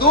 2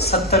70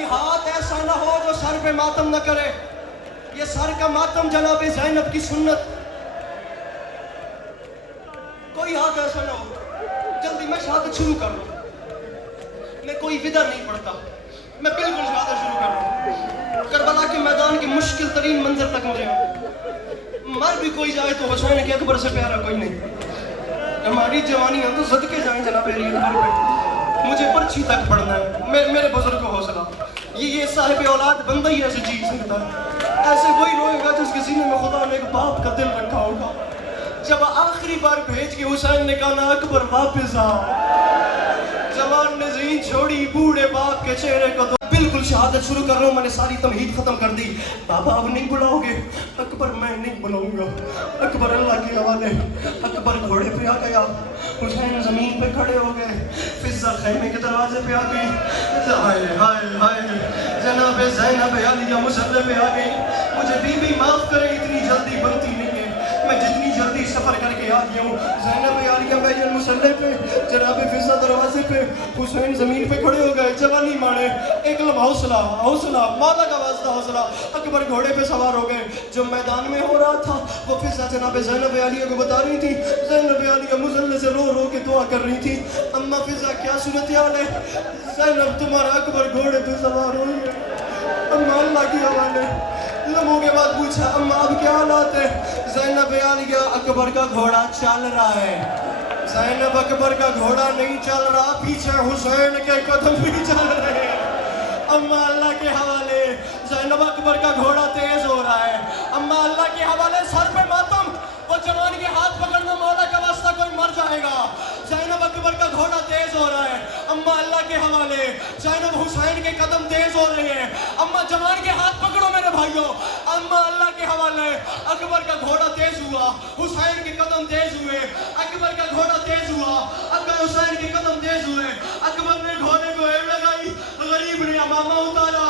کوئی ہاتھ ایسا نہ ہو جو سر پہ ماتم نہ کرے. یہ سر کا ماتم جناب زینب کی سنت. کوئی ہاتھ ایسا نہ ہو. جلدی میں شہادت شروع کر رہا ہوں. میں کوئی ودا نہیں پڑھتا, میں بالکل شہادت شروع کر رہا ہوں. کربلا کے میدان کے مشکل ترین منظر تک مجھے مر بھی کوئی جائے تو حسین کے اکبر سے پیارا کوئی نہیں. ہماری جوانی ہم تو صدقے جائیں جناب علی اکبر پہ. مجھے پرچی تک پڑھنا ہے. میرے بزرگ کو حوصلہ, یہ صاحب اولاد بندہ ہی ایسے جی سکتا ہے. ایسے وہی روئے گا جس کے سینے میں خدا نے ایک باپ کا دل رکھا ہوگا. جب آخری بار بھیج کے حسین نے کہا نا اکبر واپس آ, جوان نے زین چھوڑی بوڑھے باپ کے چہرے کو. تو بالکل شہادت شروع کر رہا ہوں. میں نے ساری تمہید ختم کر دی. بابا اب نہیں بلاؤ گے؟ اکبر میں نہیں بلاؤں گا. اکبر اللہ کے حوالے. اکبر گھوڑے پہ آ گیا, حسین زمین پہ کھڑے ہو گئے, فضہ خیمے کے دروازے پہ آ گئی. ہائے ہائے ہائے, جناب زینب عالیہ مصلی پہ آ گئی. مجھے بی بی معاف کرے, اتنی جلدی بنتی نہیں ہے. میں جتنی جلدی سفر کر کے آ گیا ہوں. زینب عالیہ بیجن مصلی پہ, جناب فضہ دروازے پہ, حسین زمین پہ کھڑے ہو گئے. جوانی مارے, ایک لمحہ حوصلہ حوصلہ, مولا کا واسطہ حوصلہ. اکبر گھوڑے پہ سوار ہو گئے. جو میدان میں ہو رہا تھا وہ فضہ جناب زینب عالیہ کو بتا رہی تھی. زینب عالیہ مصلی سے رو رو کے دعا کر رہی تھی. اما فضہ کیا صورتحال ہے؟ زینب تمہارا اکبر گھوڑے پہ سوار ہو گئے. اما اللہ کے حوالے. لمحوں کے بعد پوچھا اما اب کیا حالات ہے؟ زینب عالیہ اکبر کا گھوڑا چل رہا ہے. زینب اکبر کا گھوڑا نہیں چل رہا, پیچھے حسین کے قدم بھی چل رہے ہیں. اما اللہ کے حوالے, زینب اکبر کا گھوڑا تیز ہو رہا ہے. اما اللہ کے حوالے, سر پہ ماتم. وہ جوان کے ہاتھ پکڑنا مولا کا واسطہ, کوئی مر جائے گا. زینب اکبر کا گھوڑا تیز ہو رہا ہے. اما اللہ کے حوالے, زینب حسین کے قدم تیز ہو رہے ہیں. اما جوان کے ہاتھ پکڑو میرے بھائیوں. اما اللہ کے حوالے, اکبر کا گھوڑا تیز ہوا, حسین کے قدم تیز ہوئے. اکبر کا گھوڑا تیز ہوا, اکبر حسین کے قدم تیز ہوئے. اکبر نے گھوڑے کو ایڑ لگائی. غریب نے امامہ اتارا,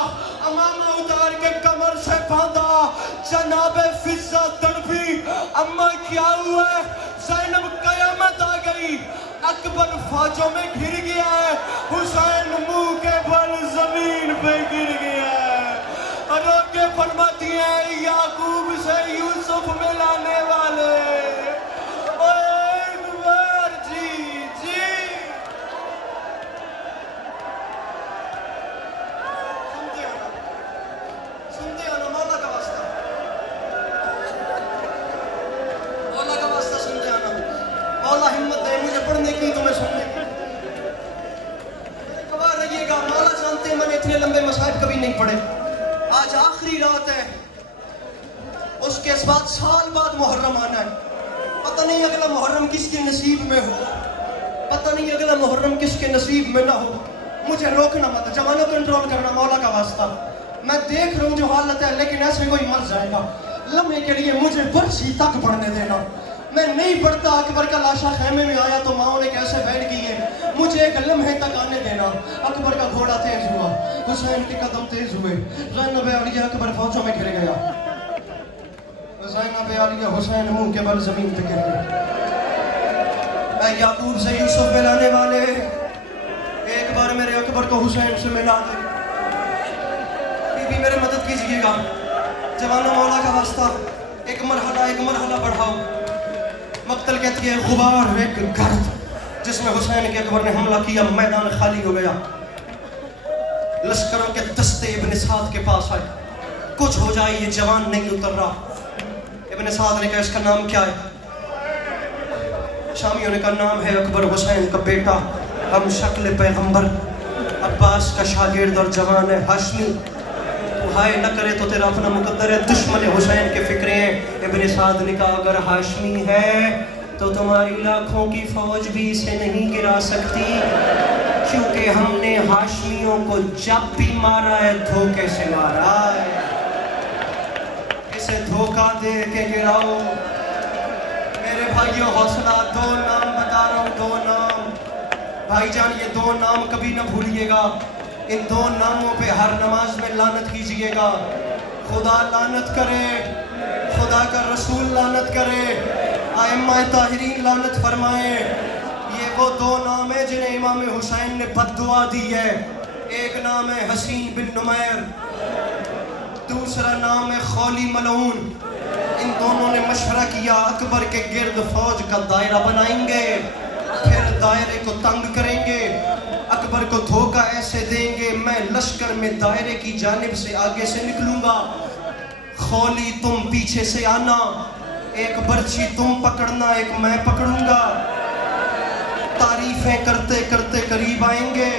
امامہ اتار کے کمر سے باندھا. جناب فضہ تڑپی. اما کیا ہوا ہے؟ زینب قیامت آ گئی. اکبر فوجوں میں گر گیا ہے. حسین منہ کے بل زمین پہ گر گیا ہے. رو کے فرماتی ہیں یعقوب سے یوسف ملانے والے. اکبر جی جی. سنتے ہو نا مولا کا واسطہ, مولا کا واسطہ سنتے ہو نا. مولا ہمت دے مجھے پڑھنے کی, تمہیں سننے کی. خبر رہیے گا, مولا جانتے ہیں میں نے اتنے لمبے مصائب کبھی نہیں پڑھے. آج آخری رات ہے, اس کے بعد سال بعد محرم آنا ہے. پتہ نہیں اگلا محرم کس کے نصیب میں ہو, پتہ نہیں اگلا محرم کس کے نصیب میں نہ ہو. مجھے روکنا مت, جوانوں کنٹرول کرنا مولا کا واسطہ. میں دیکھ رہا ہوں جو حالت ہے, لیکن ایسے کوئی مر جائے گا. لمحے کے لیے مجھے برسی تک پڑھنے دینا. میں نہیں پڑھتا. اکبر کا لاشا خیمے میں آیا تو ماں نے کیسے بیٹھ کی ہے, مجھے ایک لمحے تک آنے دینا. اکبر کا گھوڑا تیز ہوا, حسین کے قدم تیز ہوئے. زینب عالیہ اکبر فوجوں میں گر گیا. زینب عالیہ حسین منہ کے بل زمین پہ گر گئے. اے یعقوب سے یوسف ملانے والے, ایک بار میرے اکبر کو حسین سے ملا دے. بی بی میرے مدد کیجئے گا, جوانوں مولا کا واسطہ. ایک مرحلہ بڑھاؤ. مقتل کہتی ہے غبار ایک گرد جس میں حسین کے اکبر نے حملہ کیا. میدان خالی ہو گیا. لشکروں کے دستے ابن سعد کے پاس آئے. کچھ ہو جائے یہ جوان نہیں اتر رہا. ابن سعد نے کہا اس کا نام کیا ہے؟ شامیوں نے کہا نام ہے اکبر, حسین کا بیٹا, ہم شکل پیغمبر, عباس کا شاگرد اور جوان ہے, ہاشمی. تو ہائے نہ کرے تو تیرا اپنا مقدر ہے, دشمن حسین کے فکرے ہیں. ابن سعد نے کہا اگر ہاشمی ہے تو تمہاری لاکھوں کی فوج بھی اسے نہیں گرا سکتی, کیونکہ ہم نے ہاشمیوں کو جب بھی مارا ہے دھوکے سے مارا ہے. اسے دھوکہ دے کے گراؤ. میرے بھائیوں حوصلہ, 2 نام بتا رہا ہوں, 2 نام. بھائی جان یہ 2 نام کبھی نہ بھولیے گا. ان 2 ناموں پہ ہر نماز میں لعنت کیجئے گا. خدا لعنت کرے, خدا کا رسول لعنت کرے, ائمہ طاہرین لعنت فرمائے. یہ وہ 2 نام ہیں جنہیں امام حسین نے بد دعا دی ہے. ایک نام ہے حسین بن نمیر، دوسرا نام ہے خولی ملعون۔ ان دونوں نے مشورہ کیا اکبر کے گرد فوج کا دائرہ بنائیں گے، پھر دائرے کو تنگ کریں گے، اکبر کو دھوکہ ایسے دیں گے میں لشکر میں دائرے کی جانب سے آگے سے نکلوں گا، خولی تم پیچھے سے آنا، ایک برچی تم پکڑنا ایک میں پکڑوں گا۔ تعریفیں کرتے کرتے قریب آئیں گے،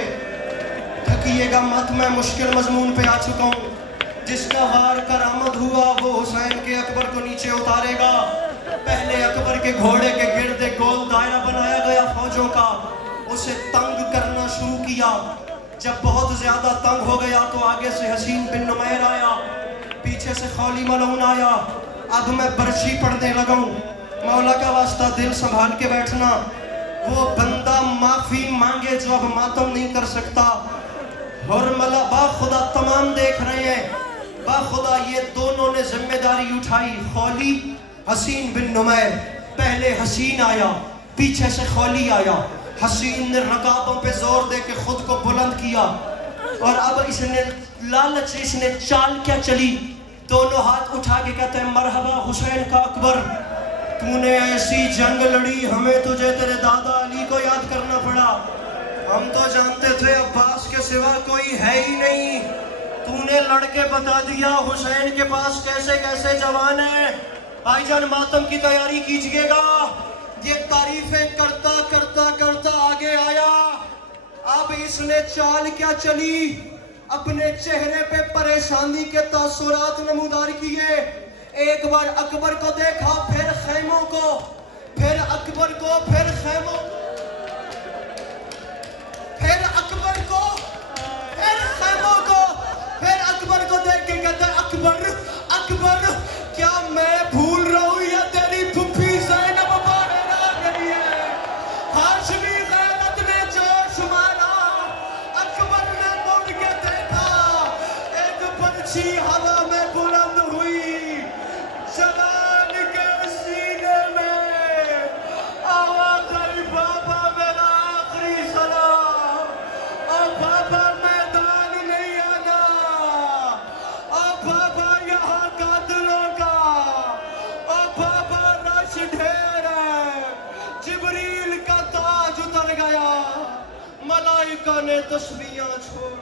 تھکیے گا مت، میں مشکل مضمون پہ آ چکا ہوں۔ جس کا وار کرامد ہوا وہ حسین کے اکبر کو نیچے اتارے گا۔ پہلے اکبر کے گھوڑے کے گرد گول دائرہ بنایا گیا فوجوں کا، اسے تنگ کرنا شروع کیا۔ جب بہت زیادہ تنگ ہو گیا تو آگے سے حسین بن نمیر آیا، پیچھے سے خولی ملعون آیا۔ اب میں برچی پڑھنے لگا ہوں، مولا کا واسطہ دل سنبھال کے بیٹھنا، وہ بندہ معافی مانگے جو اب ماتم نہیں کر سکتا۔ اور ملا با خدا تمام دیکھ رہے ہیں، با خدا یہ دونوں نے ذمہ داری اٹھائی، خولی حسین بن نمیر۔ پہلے حسین آیا، پیچھے سے خولی آیا۔ حسین نے رکابوں پہ زور دے کے خود کو بلند کیا، اور اب اس نے لالچ، اس نے چال کیا چلی، دونوں ہاتھ اٹھا کے کہتے ہیں مرحبا حسین کا اکبر، تو نے ایسی جنگ لڑی ہمیں تجھے تیرے دادا علی کو یاد کرنا پڑا، ہم تو جانتے تھے عباس کے سوا کوئی ہے ہی نہیں، تو نے لڑ کے بتا دیا حسین کے پاس کیسے کیسے جوان ہیں۔ بھائی جان ماتم کی تیاری کیجئے گا۔ یہ تعریفیں کرتا کرتا کرتا آگے آیا، اب اس نے چال کیا چلی، اپنے چہرے پہ پریشانی کے تاثرات نمودار کیے۔ ایک بار اکبر کو دیکھا، پھر خیموں کو، پھر اکبر کو، پھر خیموں، پھر اکبر کو، پھر خیموں کو، پھر اکبر کو دیکھ کے کہتا ہے اکبر اکبر کیا میں بھول رہا ہوں یا تیری پھپھی زینب باہر آ گئی ہے؟ ہاشمی غیرت نے جوش مارا، اکبر نے مڑ کے دیکھا، ایک برچی ہوا میں بلند ہوئی، جوان کے سینے میں آواز آئی بابا میرا آخری سلام، اور بابا میدان نہیں آنا، اور بابا یہاں قاتلوں کا، اور بابا رش ڈھیر ہے۔ جبریل کا تاج اتر گیا، ملائکہ نے تسبیحاں چھوڑ